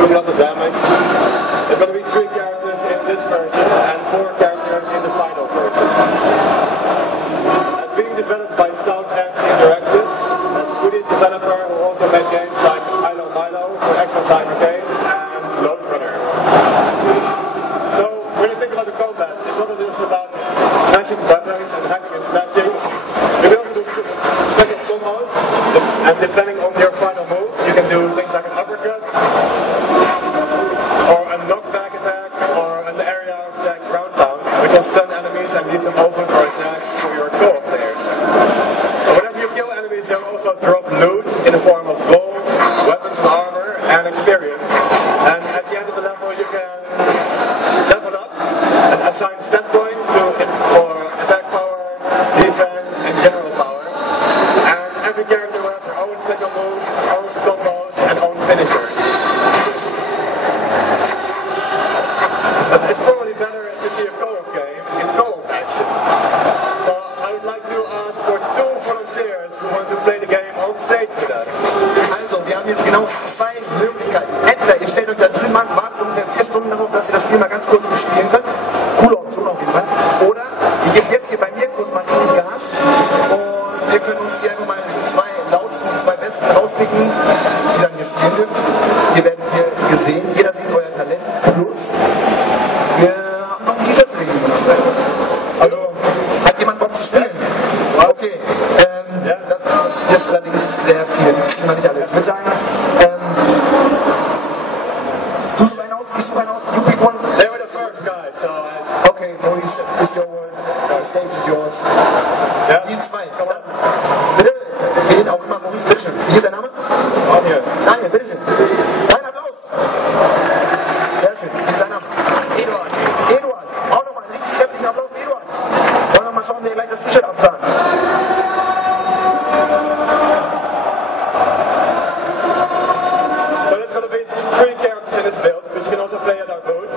doing lots of damage. There's going to be 3 characters in this version and 4 characters in the final version. It's being developed by Sound Interactive, a Swedish developer who also made games like Milo for Xbox Live Arcade and Lone Runner. So when you think about the combat, it's not just about smashing buttons and hacking and smashing. You can also do special combos, and depending on your final move, you can do things like an uppercut, or a knockback attack, or an area attack ground pound, which will stun enemies and leave them open for attacks for your co-op players. So whenever you kill enemies, they'll also drop loot in the form of gold, weapons and armor, and experience. And at the end of the level, you can level up and assign stat points for attack power, defense, and general power. And every character will have their own special moves, own combos, and own finishers. But it's probably better to see a co-op game in co-op action. So I would like to ask for 2 volunteers who want to play the game on stage with us. Also, wir haben jetzt genau 2 Möglichkeiten. Entweder ihr stellt euch da drin an, wartet ungefähr 4 Stunden darauf, dass ihr das Spiel mal ganz kurz spielen könnt. Coole Option auf jeden Fall. Oder ihr gebt jetzt hier bei mir kurz mal richtig Gas und wir können uns hier einfach mal die 2 lautsten und 2 besten rauspicken, die dann hier spielen dürfen. Ihr werdet hier gesehen, jeder sieht euer Talent plus. Wir haben noch ein T-Shirt für den Also, hat jemand Bock zu spielen? Okay, das ist jetzt allerdings sehr viel. Das kriegen wir nicht alle. Ich würde sagen, du suchst einen aus, ich suche einen aus, you pick one. They were the first guys, so Okay, Maurice, it's your word. The stage is yours. Ja. Die 2. Bitte, wen auch immer, Maurice, bitteschön. Wie ist dein Name? Daniel. Daniel, bitteschön. Ein Applaus. Sehr schön. Wie ist dein Name? Eduard. Eduard. Auch nochmal einen richtig kräftigen Applaus für Eduard. Wollen wir mal schauen, wer gleich das T-Shirt abzahlt. So there's going to be 3 characters in this build, which you can also play at our booth.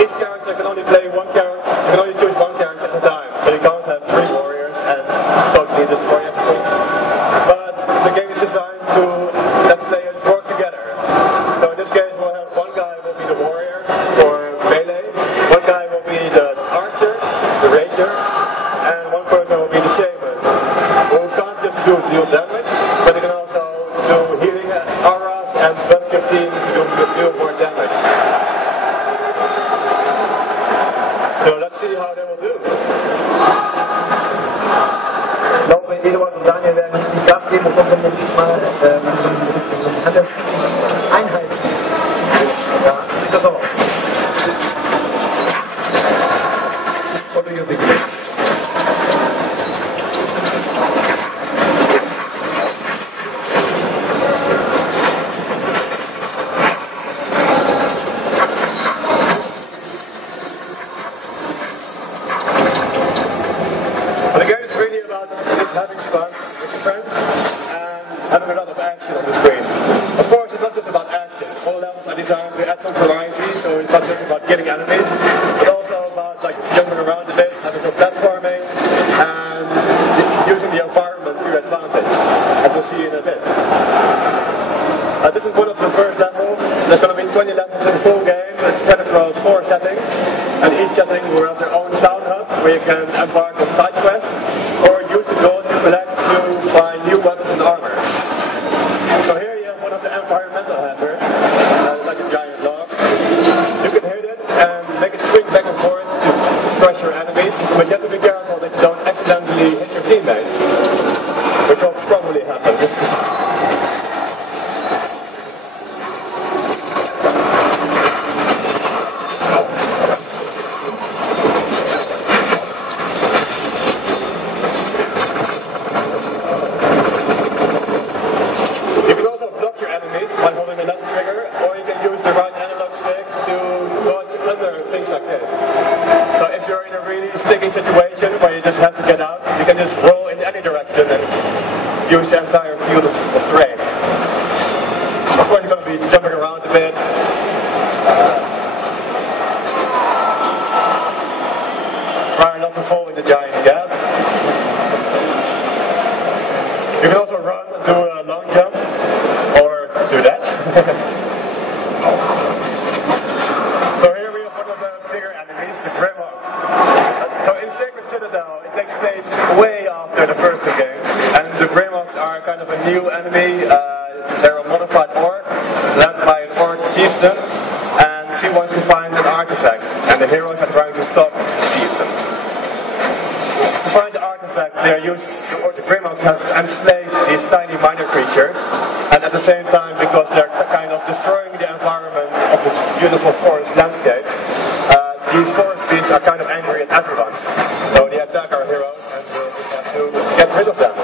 Each character can only play 1 character. You can only choose 1 character at a time, so you can't have 3 warriors and totally destroy everything. But the game is designed to let players work together. So in this case, we'll have 1 guy will be the warrior for melee, 1 guy will be the archer, the ranger, and 1 person will be the shaman, who can't just deal damage, but they can also do healing auras and buff your team to deal more damage. So let's see how they will do. Ich glaube, Eduard und Daniel werden richtig Gas geben und unsere Maurice mal an das Einheit. Ja, sieht das auch aus. What do you think? But the game is really about just having fun with your friends and having a lot of action on the screen. Of course, it's not just about action. All levels are designed to add some variety, so it's not just about killing enemies, but also about like jumping around a bit, having some platforming, and using the environment to your advantage, as we'll see in a bit. This is one of the first levels. There's going to be 20 levels in the full game, spread across 4 settings, and each setting will have their own town hub, where you can embark on side quests, or use the gold you collect to buy new weapons and armor. So here you have one of the environmental hazards, like a giant dog. You can hit it and make it swing back and forth to crush your enemies, but you have to be careful that you don't accidentally hit your teammates, which will probably happen. by holding new enemy. They're a modified orc, led by an orc chieftain, and she wants to find an artifact, and the heroes are trying to stop the chieftain. To find the artifact, the Greymonks have enslaved these tiny miner creatures, and at the same time, because they're kind of destroying the environment of this beautiful forest landscape, these forest beasts are kind of angry at everyone. So they attack our heroes, and we'll just have to get rid of them.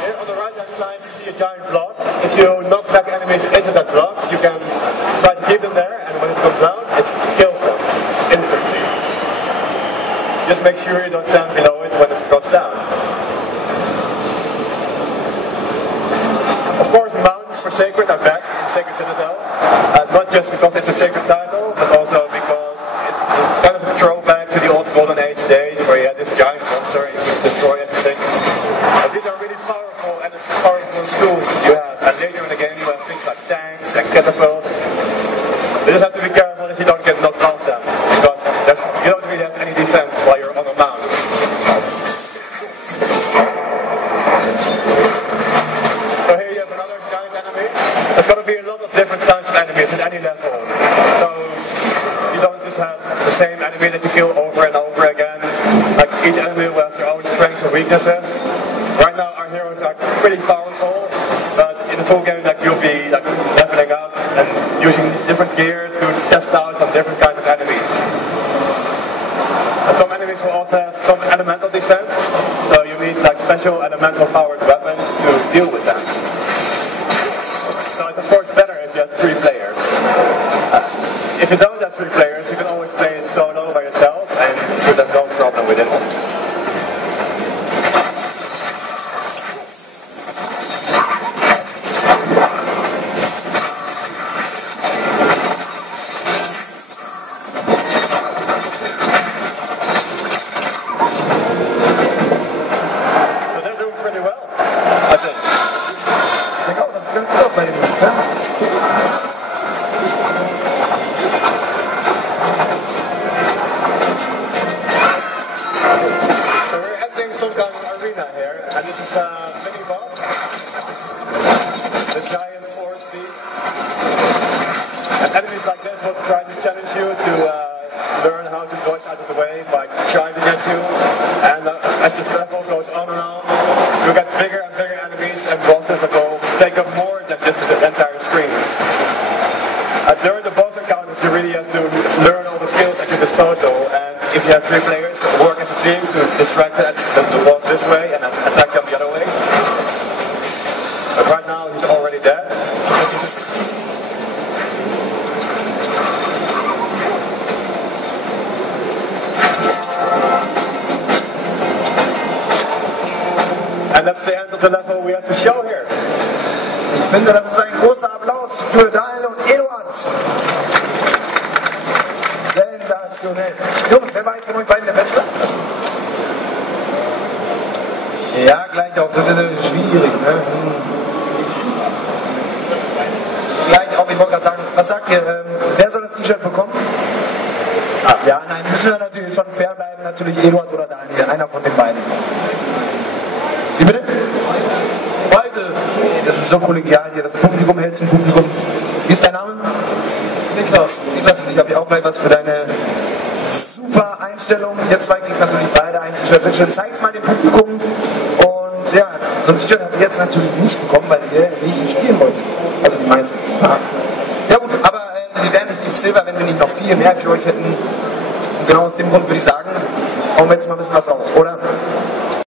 Here on the right-hand side, you see a giant block. If you knock back enemies into that block, you can try to keep them there, and when it comes down, it kills them instantly. Just make sure you don't stand below it when it drops down. Of course, mounts for Sacred are back in Sacred Citadel. Not just because it's a sacred title, but also because it's kind of a throwback to the old Golden Age days where you had this giant monster and you could destroy everything. These are really powerful and powerful tools you have. And later in the game you have things like tanks and catapults. You just have to be careful that you don't get knocked off them, because you don't really have any defense while you're on a mount. So here you have another giant enemy. There's going to be a lot of different types of enemies at any level. So you don't just have the same enemy that you kill over and over again. Like each enemy will have their own strengths and weaknesses. Right now our heroes are pretty powerful, but in the full game you'll be leveling up and using different gear to test out on different kinds of enemies. And some enemies will also have some elemental defense, so you need special elemental powered weapons to deal with them. So it's of course better if you have 3 players. If you don't have 3 players, you can always play it solo by yourself and you should have no problem with it. And that's the end of the level we have to show here. Ich finde, das ist ein großer Applaus für Daniel und Eduard. Sensationell. Jungs, wer war jetzt von euch beiden der Beste? Ja, gleich auf. Das ist natürlich schwierig, ne? Gleich auf, ich wollte gerade sagen, was sagt ihr? Wer soll das T-Shirt bekommen? Ah, ja, nein, müssen wir natürlich schon fair bleiben. Natürlich Eduard oder Daniel, einer von den beiden. Wie bitte? Beide. Das ist so kollegial hier, das Publikum hält zum Publikum. Wie ist dein Name? Niklas. Niklas, ich habe hier auch gleich was für deine super Einstellung. Ihr zwei kriegt natürlich beide ein T-Shirt. Bitte schön, zeigt mal dem Publikum. Und ja, so ein T-Shirt habt ihr jetzt natürlich nicht bekommen, weil ihr nicht spielen wollt. Also die meisten. Ja gut, aber wir wären nicht die Silber, wenn wir nicht noch viel mehr für euch hätten. Und genau aus dem Grund würde ich sagen, hauen wir jetzt mal ein bisschen was raus, oder?